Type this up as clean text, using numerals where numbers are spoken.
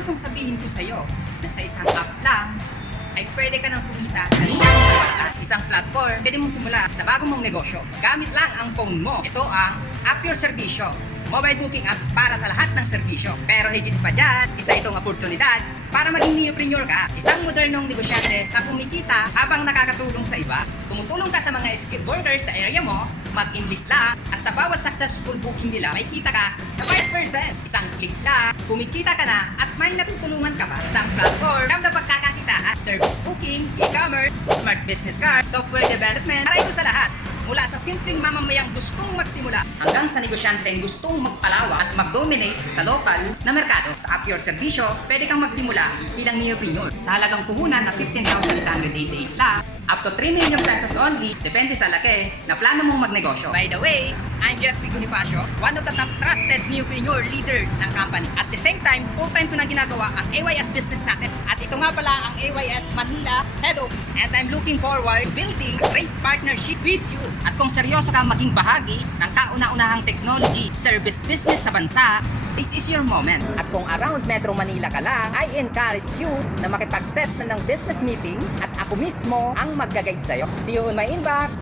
Paano kung sabihin ko sa'yo na sa isang app lang ay pwede ka nang kumita sa linya ng paraan? Isang platform, pwede mong simula sa bagong mong negosyo. Gamit lang ang phone mo. Ito ang App Your Servisyo, mobile booking app para sa lahat ng serbisyo. Pero higit pa dyan, isa itong oportunidad para maging neopreneur ka. Isang modernong negosyante na kumikita habang nakakatulong sa iba. Tumutulong ka sa mga skilled workers sa area mo, mag-invest lang, at sa bawat successful booking nila, may kita ka na 5%. Isang click lang, kumikita ka na at may natutulungan ka pa. Isang platform na pagkakakitaan, service booking, e-commerce, smart business card, software development, para ito sa lahat. Mula sa simpleng mamamayang gustong magsimula hanggang sa negosyanteng gustong magpalawak at mag-dominate sa lokal na merkado. Sa App Your Servisyo, pwede kang magsimula bilang neopreneur sa halagang puhunan na 15,888 lang, up to 3 million pesos only, depende sa laki na plano mong magnegosyo. By the way, I'm Jeffrey Bonifacio, one of the top trusted neopreneur leader ng company. At the same time, full-time ko na ginagawa ang AYS business natin. At ito nga pala ang AYS Manila Head Office. And I'm looking forward to building a great partnership with you. At kung seryoso ka maging bahagi ng kauna-unahang technology service business sa bansa, this is your moment. At kung around Metro Manila ka lang, I encourage you na makipag-set na ng business meeting at ako mismo ang mag-guide sa'yo. See you in my inbox!